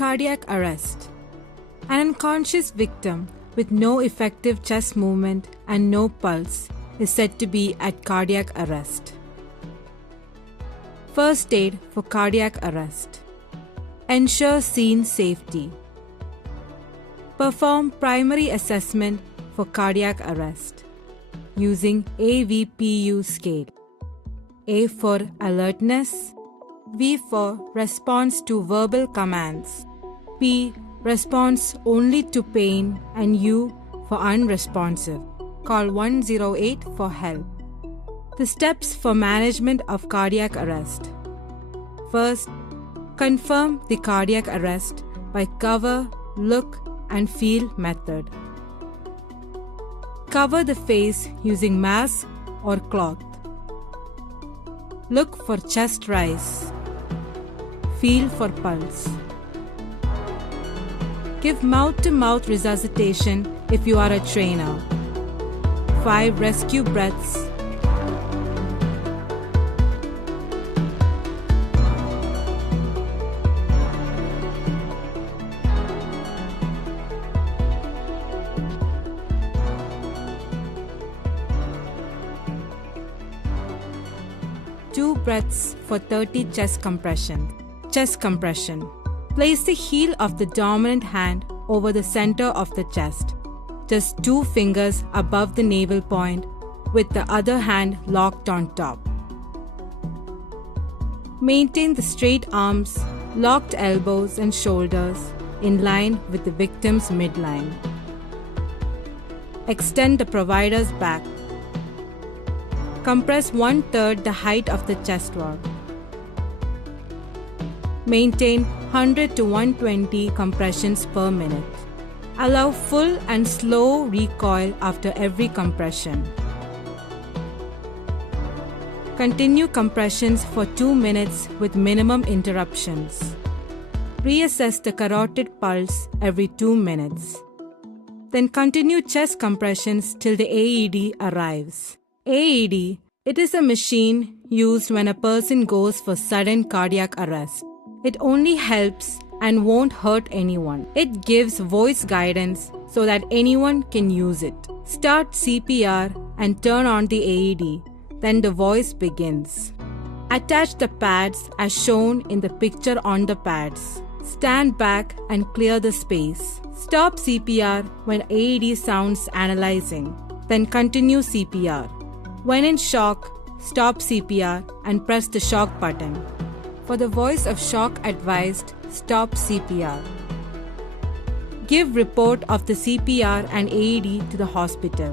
Cardiac arrest. An unconscious victim with no effective chest movement and no pulse is said to be at cardiac arrest. First aid for cardiac arrest. Ensure scene safety. Perform primary assessment for cardiac arrest using AVPU scale. A for alertness, V for response to verbal commands, P response only to pain, and U for unresponsive. Call 108 for help. The steps for management of cardiac arrest. First, confirm the cardiac arrest by cover, look, and feel method. Cover the face using mask or cloth. Look for chest rise. Feel for pulse. Give mouth-to-mouth resuscitation if you are a trainer. 5 rescue breaths. Two breaths for 30 chest compression. Chest compression. Place the heel of the dominant hand over the center of the chest, just 2 fingers above the navel point, with the other hand locked on top. Maintain the straight arms, locked elbows and shoulders in line with the victim's midline. Extend the provider's back. Compress 1/3 the height of the chest wall. Maintain 100 to 120 compressions per minute. Allow full and slow recoil after every compression. Continue compressions for 2 minutes with minimum interruptions. Reassess the carotid pulse every 2 minutes. Then continue chest compressions till the AED arrives. AED, it is a machine used when a person goes for sudden cardiac arrest. It only helps and won't hurt anyone. It gives voice guidance so that anyone can use it. Start CPR and turn on the AED. Then the voice begins. Attach the pads as shown in the picture on the pads. Stand back and clear the space. Stop CPR when AED sounds analyzing. Then continue CPR. When in shock, stop CPR and press the shock button. For the voice of shock advised, stop CPR. Give report of the CPR and AED to the hospital.